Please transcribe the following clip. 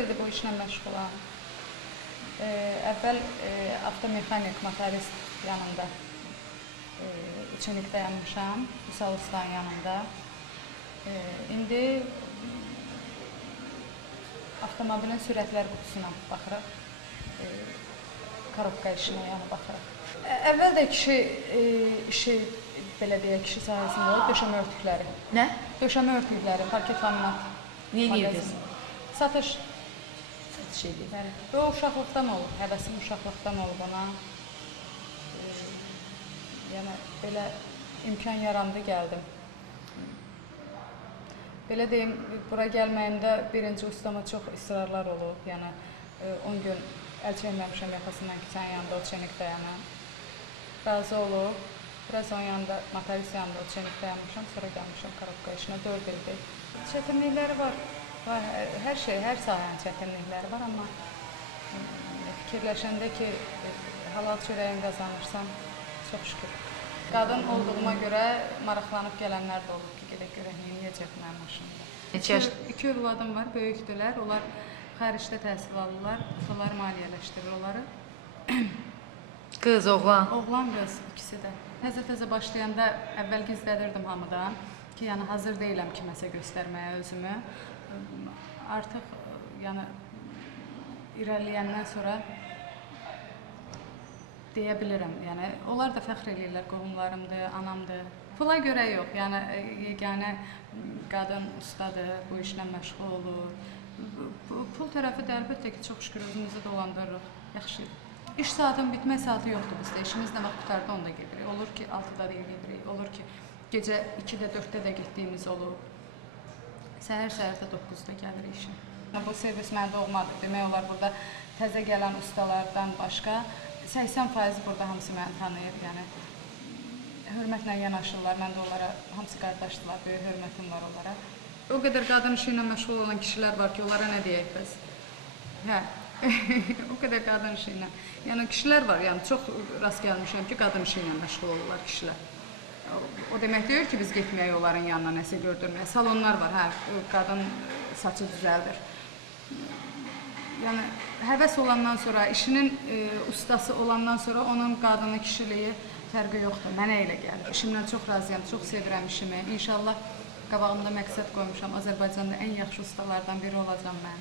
ildir bu işlə məşğulam. Əvvəl avtomexanik, motorist yanında üçüncülükdə dayanmışam, Vüsal Ustanın yanında. İndi avtomobilin sürətlər qutusuna baxırıq, korobka işinə yəni baxırıq. Əvvəl də işi, belə deyək, kişi sahəsində olub, döşəmə örtükləri. Nə? Döşəmə örtükləri, parket laminat. Niyə edirdiniz? Satış. Satış edir. O uşaqlıqdan olub, həvəsim uşaqlıqdan olub ona. Yəni, belə imkan yarandı, gəldim. Belə deyim, bura gəlməyimdə birinci ustama çox israrlar olub. Yəni, 10 gün əl çəkməmişəm yaxasından ki, sən yanında o çenik dayanam. Razı olub, biraz onun yanında, motorist yanında o çenik dayanmışam, sonra gəlmişəm korobka işinə 4 ildir. Çətinlikləri var, hər şey, hər sahənin çətinlikləri var, amma fikirləşəndə ki, halal çörəyin qazanırsan, çox şükür. Qadın olduğuma görə maraqlanıb gələnlər də olub ki, gedək görək, yiyəcək mənim maşında. Neçə yaş? 2 övladım var, böyükdülər, onlar xaricdə təhsil alırlar, onlar maliyyələşdirir onları. Qız, oğlan? Oğlan, qız, ikisi də. Təzə-təzə başlayanda əvvəl gizlədirdim hamıdan ki, yəni hazır deyiləm kiməsə göstərməyə özümü. Artıq, yəni, irəliyəndən sonra deyə bilirəm, yəni, onlar da fəxr edirlər, qohumlarımdır, anamdır. Pula görə yox, yəni, yeganə qadın ustadır, bu işlə məşğul olur. Pul tərəfi də əlbəttə ki, çox şükür özümüzü dolandırırıq, yaxşıdır. İş saatın bitmə saatı yoxdur bizdə, işimiz nə vaxt qutardı, onda gedirik. Olur ki, 6-da da gedirik, olur ki, gecə 2-də, 4-də də getdiyimiz olur. Səhər-səhər də 9-da gəlirik işə. Bu servis mənə doğmadır, demək olar burada təzə gələn ustalardan başqa 80% burada hamısı məni tanıyır, yəni hörmətlə yanaşırlar, mən də onlara, hamısı qardaşdılar, böyük hörmətim var onlara. O qədər qadın işi ilə məşğul olan kişilər var ki, onlara nə deyək biz? Hə, o qədər qadın işi ilə. Yəni kişilər var, yəni çox rast gəlmişəm ki, qadın işi ilə məşğul olurlar kişilər. O demək deyir ki, biz getməyək onların yanına nəsə gördürməyə. Salonlar var, hə, qadın saçı düzəldir. Yəni, həvəs olandan sonra, işinin ustası olandan sonra onun qadını, kişiliyi fərqi yoxdur. Mənə elə gəlir. İşimdən çox razıyam, çox sevirəm işimi. İnşallah qabağımda məqsəd qoymuşam. Azərbaycanda ən yaxşı ustalardan biri olacam mən.